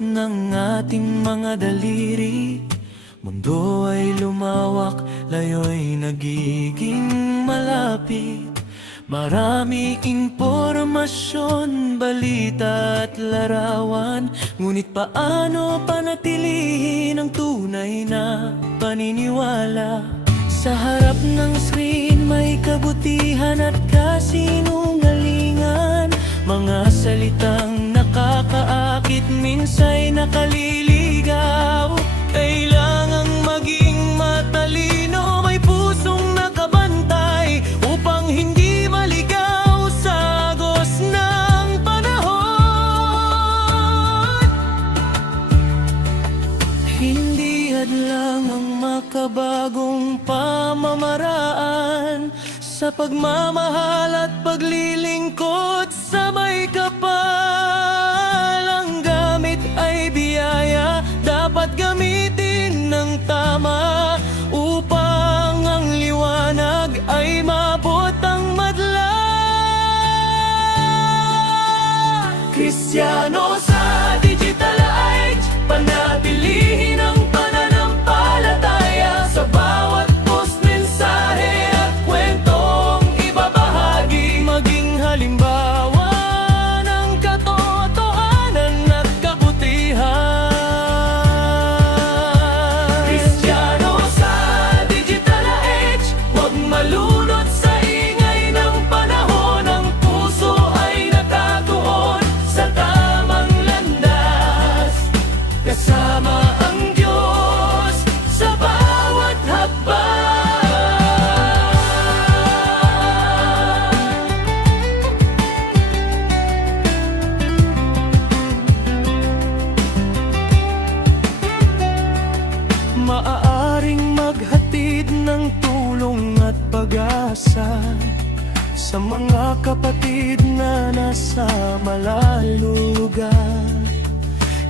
ng ating mga daliri. Mundo ay lumawak, layo'y nagiging malapit. Marami impormasyon, balita at larawan. Ngunit paano panatilihin ang tunay na paniniwala? Sa harap ng screen may kabutihan at kasinungalingan. Mga salitang nakakaakit, minsa'y nakaliligaw. Kailangang maging matalino, may pusong nakabantay upang hindi maligaw sa agos ng panahon. Hindi hadlang ang makabagong pamamaraan sa pagmamahal at paglilingkod sa may kapal. Ang gamit ay biyaya, dapat gamitin ng tama upang ang liwanag ay maabot ang madla. Kristiyano sa digital age, panatilihin ang pananampalataya sa bawat post, mensahe at kwentong ibabahagi. Maging halimbawa ng katotohanan at kabutihan. Kristiyano sa digital age, huwag malunod sa ingay ng panahon. Ang puso ay nakatuon sa tamang landas, kasama ang Diyos sa bawat hakbang. Maaaring maghatid ng tulong at pag-asa sa mga kapatid na nasa malayo lugar.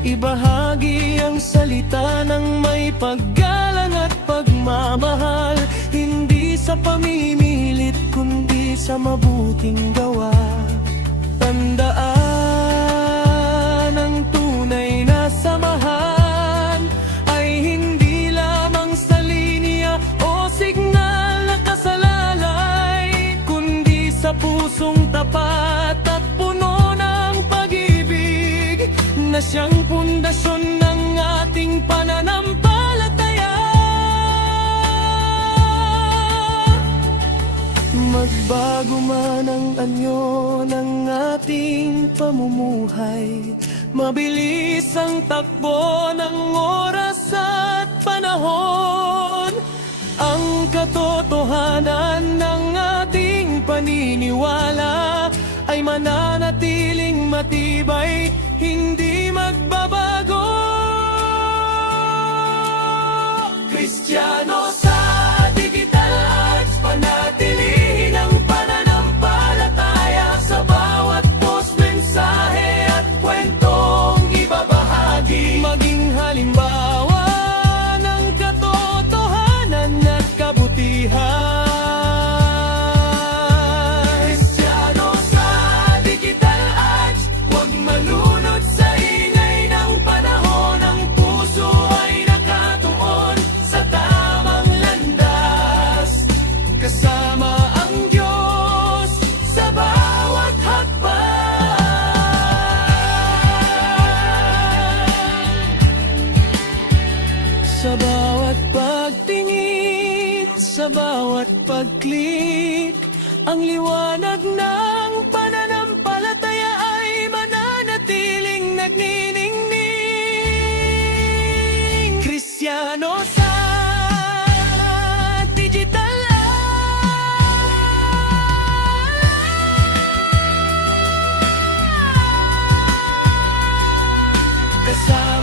Ibahagi ang salita ng may paggalang at pagmamahal, hindi sa pamimilit kundi sa mabuting gawa. Tandaan, ang tunay na samahan ay hindi lamang sa linya o signal na kasalalay, kundi sa pusong tapat at puno ng pag-ibig na siyang pundasyon ng ating pananampalataya. Magbago man ang anyo ng ating pamumuhay, mabilis ang takbo ng oras at panahon. Ang katotohanan ng ating paniniwala ay mananatiling matibay, hindi magbabago. Kristiyano sa digital age, panatilihin ang pananampalataya sa bawat post, mensahe at kwentong ibabahagi. Maging halimbawa ng katotohanan at kabutihan. Kristiyano sa digital age, huwag malunod sa ingay ng panahon. Ang puso ay nakatuon sa tamang landas, kasama ang Diyos sa bawat hakbang. Sa bawat pagtingin, sa bawat pag-click, ang liwanag ng pananampalataya ay mananatiling nagniningning. Kristiyano sa digital age, kasama